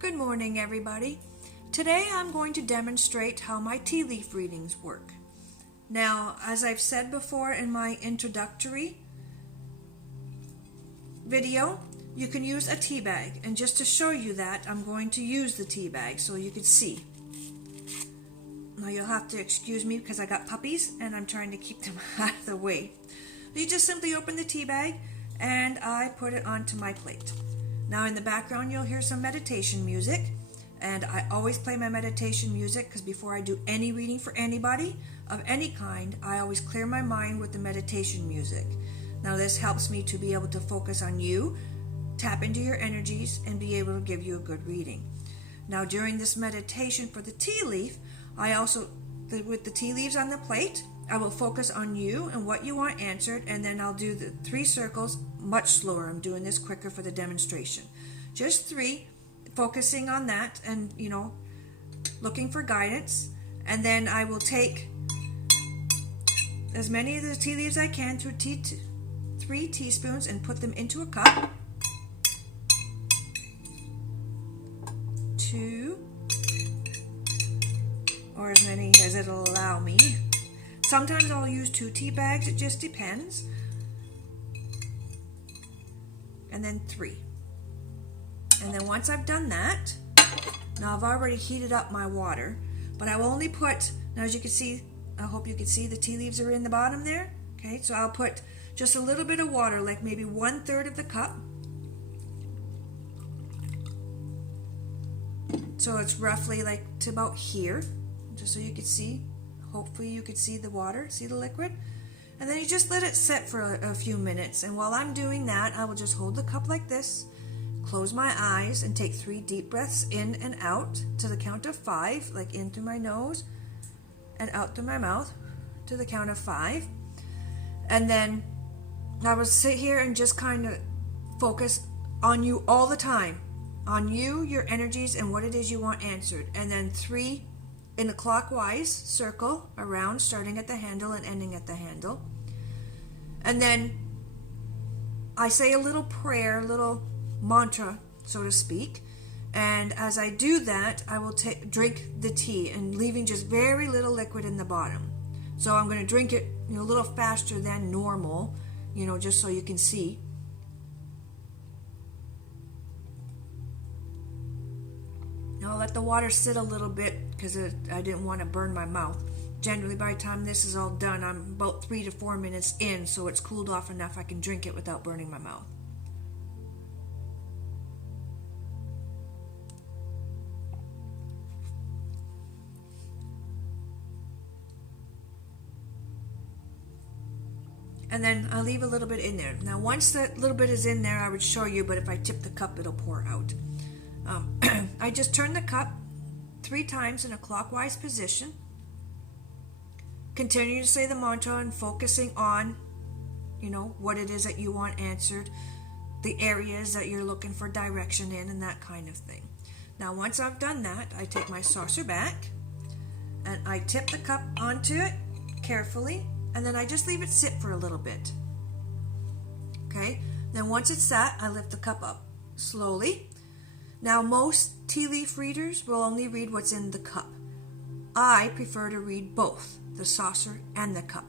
Good morning, everybody. Today I'm going to demonstrate how my tea leaf readings work. Now, as I've said before in my introductory video, you can use a tea bag, and just to show you that, I'm going to use the tea bag so you can see. Now you'll have to excuse me because I got puppies and I'm trying to keep them out of the way. You just simply open the tea bag and I put it onto my plate. Now in the background you'll hear some meditation music, and I always play my meditation music because before I do any reading for anybody of any kind, I always clear my mind with the meditation music. Now this helps me to be able to focus on you, tap into your energies, and be able to give you a good reading. Now during this meditation for the tea leaf, I also, with the tea leaves on the plate, I will focus on you and what you want answered, and then I'll do the 3 circles much slower. I'm doing this quicker for the demonstration. Just 3, focusing on that and, looking for guidance. And then I will take as many of the tea leaves I can through 3 teaspoons and put them into a cup. 2, or as many as it'll allow me. Sometimes I'll use 2 tea bags, it just depends. And then 3. And then once I've done that, now I've already heated up my water, but I will only put, now as you can see, I hope you can see the tea leaves are in the bottom there. Okay, so I'll put just a little bit of water, like maybe 1/3 of the cup. So it's roughly like to about here, just so you can see. Hopefully you could see the water, see the liquid. And then you just let it sit for a few minutes. And while I'm doing that, I will just hold the cup like this, close my eyes, and take 3 deep breaths in and out to the count of 5, like in through my nose and out through my mouth to the count of 5. And then I will sit here and just kind of focus on you all the time. On you, your energies, and what it is you want answered. And then 3 in a clockwise circle around, starting at the handle and ending at the handle. And then I say a little prayer, a little mantra, so to speak. And as I do that, I will drink the tea, and leaving just very little liquid in the bottom. So I'm going to drink it a little faster than normal, just so you can see. I'll let the water sit a little bit because I didn't want to burn my mouth. Generally, by the time this is all done, I'm about 3 to 4 minutes in, so it's cooled off enough I can drink it without burning my mouth. And then I'll leave a little bit in there. Now, once that little bit is in there, I would show you, but if I tip the cup, it'll pour out. I just turn the cup 3 times in a clockwise position. Continue to say the mantra and focusing on, what it is that you want answered, the areas that you're looking for direction in, and that kind of thing. Now, once I've done that, I take my saucer back and I tip the cup onto it carefully, and then I just leave it sit for a little bit. Okay? Then once it's sat, I lift the cup up slowly. Now, most tea leaf readers will only read what's in the cup. I prefer to read both, the saucer and the cup.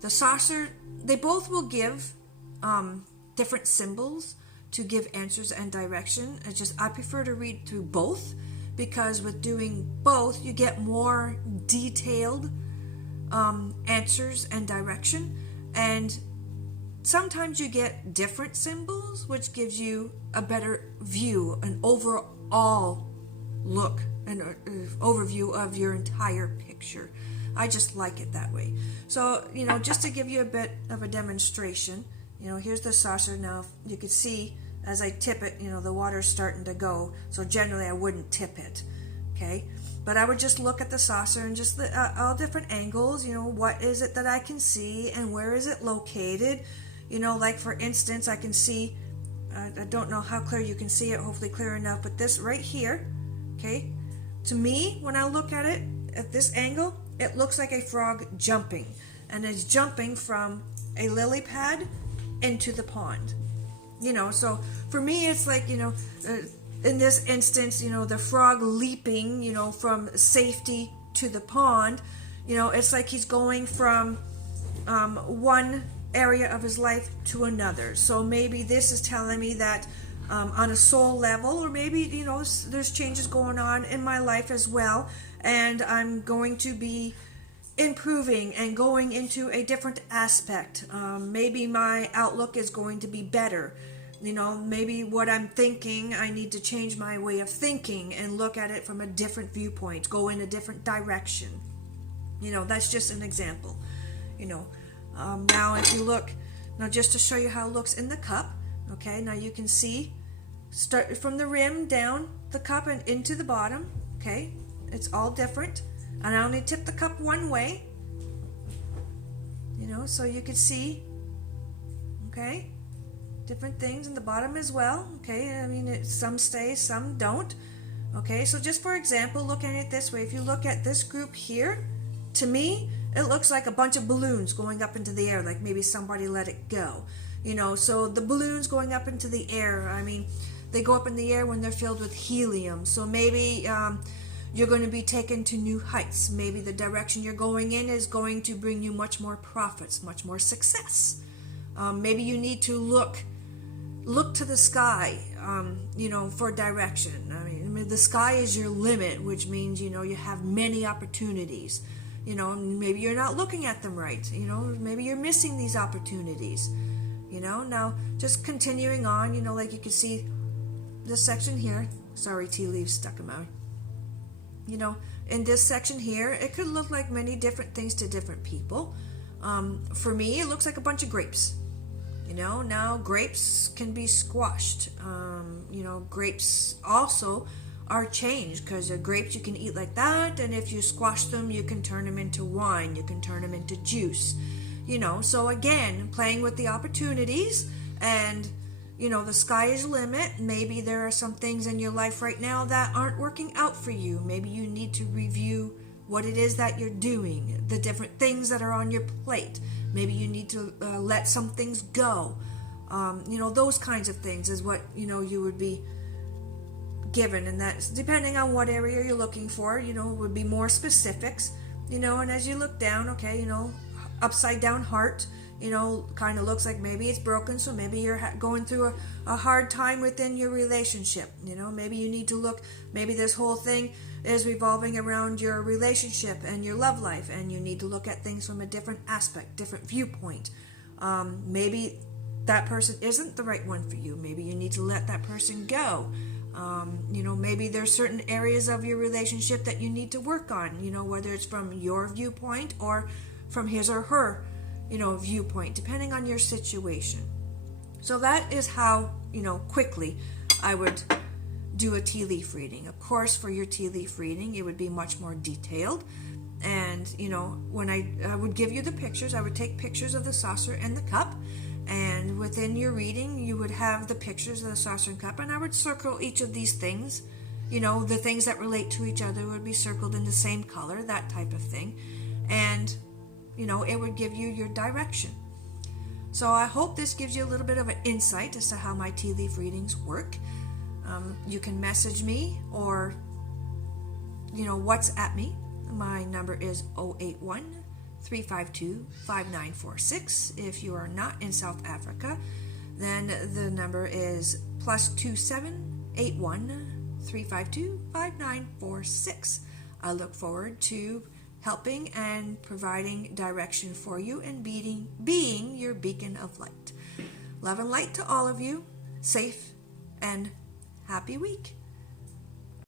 The saucer, they both will give different symbols to give answers and direction. I prefer to read through both, because with doing both, you get more detailed answers and direction. And sometimes you get different symbols, which gives you a better view, an overall look, an overview of your entire picture. I just like it that way. So, just to give you a bit of a demonstration, here's the saucer. Now, you can see as I tip it, the water's starting to go. So generally I wouldn't tip it, okay? But I would just look at the saucer and just all different angles, what is it that I can see and where is it located? Like for instance, I can see, I don't know how clear you can see it, hopefully clear enough, but this right here, okay, to me, when I look at it at this angle, it looks like a frog jumping, and it's jumping from a lily pad into the pond. So for me, it's like, in this instance, the frog leaping, from safety to the pond, it's like he's going from one area of his life to another. So maybe this is telling me that on a soul level, or maybe, there's changes going on in my life as well, and I'm going to be improving and going into a different aspect. Maybe my outlook is going to be better. Maybe what I'm thinking, I need to change my way of thinking and look at it from a different viewpoint, go in a different direction. That's just an example. Now if you look, now just to show you how it looks in the cup, okay, now you can see, start from the rim down the cup and into the bottom, okay, it's all different. And I only tip the cup one way, so you can see, okay, different things in the bottom as well, okay. I mean, some stay, some don't, okay. So just for example, looking at it this way, if you look at this group here, to me, it looks like a bunch of balloons going up into the air, like maybe somebody let it go, so the balloons going up into the air, I mean, they go up in the air when they're filled with helium. So maybe you're going to be taken to new heights. Maybe the direction you're going in is going to bring you much more profits, much more success. Maybe you need to look to the sky, for direction. I mean, the sky is your limit, which means, you have many opportunities. Maybe you're not looking at them right. Maybe you're missing these opportunities. Now just continuing on, like you can see this section here. Sorry, tea leaves stuck in my in this section here, it could look like many different things to different people. For me, it looks like a bunch of grapes. Now grapes can be squashed. Grapes also are changed, because grapes you can eat like that, and if you squash them, you can turn them into wine, you can turn them into juice. So again, playing with the opportunities, and the sky is the limit. Maybe there are some things in your life right now that aren't working out for you. Maybe you need to review what it is that you're doing, the different things that are on your plate. Maybe you need to let some things go. Those kinds of things is what, you would be given. And that's depending on what area you're looking for, would be more specifics, and as you look down, okay, upside down heart, kind of looks like maybe it's broken, so maybe you're going through a hard time within your relationship. Maybe you need to look, maybe this whole thing is revolving around your relationship and your love life, and you need to look at things from a different aspect, different viewpoint. Maybe that person isn't the right one for you. Maybe you need to let that person go. Maybe there's certain areas of your relationship that you need to work on, whether it's from your viewpoint or from his or her viewpoint, depending on your situation. So that is how, quickly I would do a tea leaf reading. Of course, for your tea leaf reading, it would be much more detailed. And, when I would give you the pictures, I would take pictures of the saucer and the cup. And within your reading, you would have the pictures of the saucer and cup. And I would circle each of these things. The things that relate to each other would be circled in the same color, that type of thing. And it would give you your direction. So I hope this gives you a little bit of an insight as to how my tea leaf readings work. You can message me or, WhatsApp me. My number is 081-352-5946. If you are not in South Africa, then the number is +2781-352-5946. I look forward to helping and providing direction for you and being your beacon of light. Love and light to all of you. Safe and happy week.